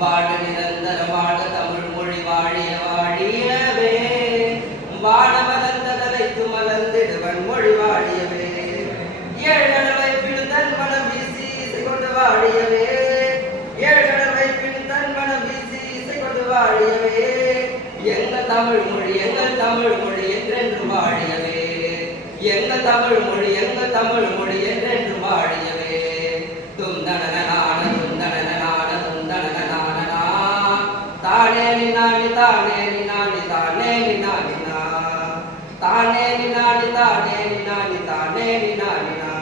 வாழ நிரந்தர வாழ தமிழ் மொழி வாழிய வாழியவே வாழ மலர்ந்ததனைத்து மலர்ந்திடுவன் மொழி வாழியவே ஏழடவை பின் தன் மனம் வீசி இசை கொண்டு வாழியவே ஏழடவை பின் தன் மனம் வீசி இசை கொண்டு வாழியவே எங்கள் தமிழ் மொழி என்றென்று வாழியவே எங்கள் தமிழ் மொழி என்றென்று வாழியவே துந்தனனான துந்தனனான துந்தனனானா தானே நினானி தானே நினானி தானே நினானினா தானே நினானி தானே நினானி தானே நினானினா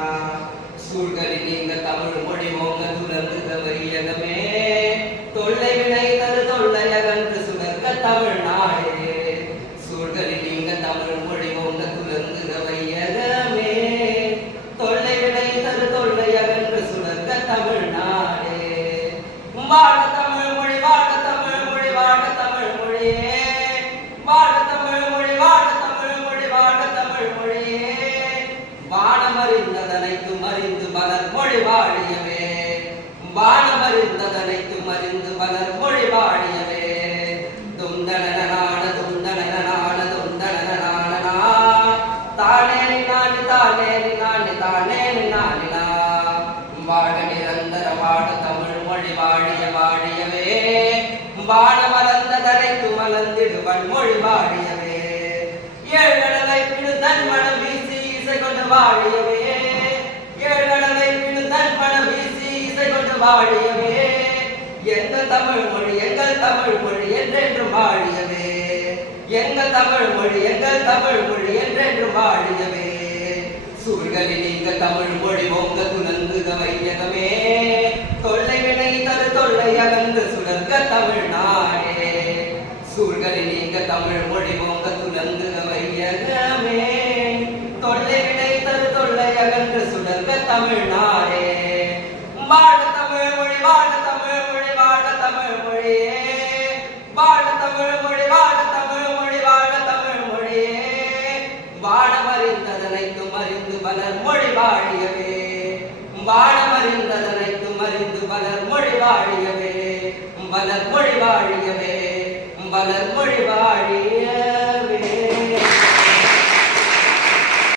சூழ்கலி நீங்க தமிழ் மொழி ஓங்க துலங்குக வையகமே தொல்லை வினை தரு தொல்லை அகன்று சுடர்க்க தமிழ்நாடே சூழ்கலி நீங்க தமிழ் மொழி ஓங்க துலங்குக வையகமே தொல்லை வினை தரு தொல்லை அகன்று சுடர்க்க தமிழ்நாடே வாழ தமிழ் மொழி வாழ தமிழ் மொழி வாழ தமிழ் மொழியே வாழ தமிழ் மொழி வாழ தமிழ் மொழி வாழ தமிழ் மொழியே வானமறிந்ததனைத்து மறிந்து பலர் மொழி வாழியவே வானமறிந்ததனைத்து மறிந்து பலர் மொழி வாழியவே துந்தனனான துந்தனனான துந்தனனானா தானே நினானி தானே நினானி தானே நினானினா வாழ நிரந்தர வாழ தமிழ் மொழி வாழிய வாழியவே வாழ மலர்ந்ததனைத்து மலர்ந்திடுவன் மொழி வாழியவே ஏழடவை பின் தன் மனம் வீசி இசை கொண்டு வாழியவே ஏழடவை பின் தன் மனம் வீசி இசை கொண்டு வாழியவே எங்கள் தமிழ் மொழி என்றென்று வாழியவே எங்கள் தமிழ் மொழி என்றென்று வாழியவே சூழ்களில் நீங்க தமிழ் மொழி ஓங்க துலங்குக வையகமே தொல்லை வினை தரு தொல்லை அகன்று சுடர்க்க தமிழ்நாடே சூழ்களில் நீங்க தமிழ் மொழி ஓங்க துலங்குக வையகமே தொல்லை வினை தரு தொல்லை அகன்று சுடர்க்க தமிழ்நாடே வாழ தமிழ் மொழி வாழ தமிழ் மொழி வாழ தமிழ் மொழியே வாழ தமிழ் மொழி வாழ தமிழ் மொழி வாழ தமிழ் மொழியே வானமறிந்ததனைத்து மறிந்து பலர் மொழி வாழியவே வானமறிந்ததனைத்து மறிந்து பலர் மொழி வாழியவே பலர் மொழி வாழியவே பலர் மொழி வாழிய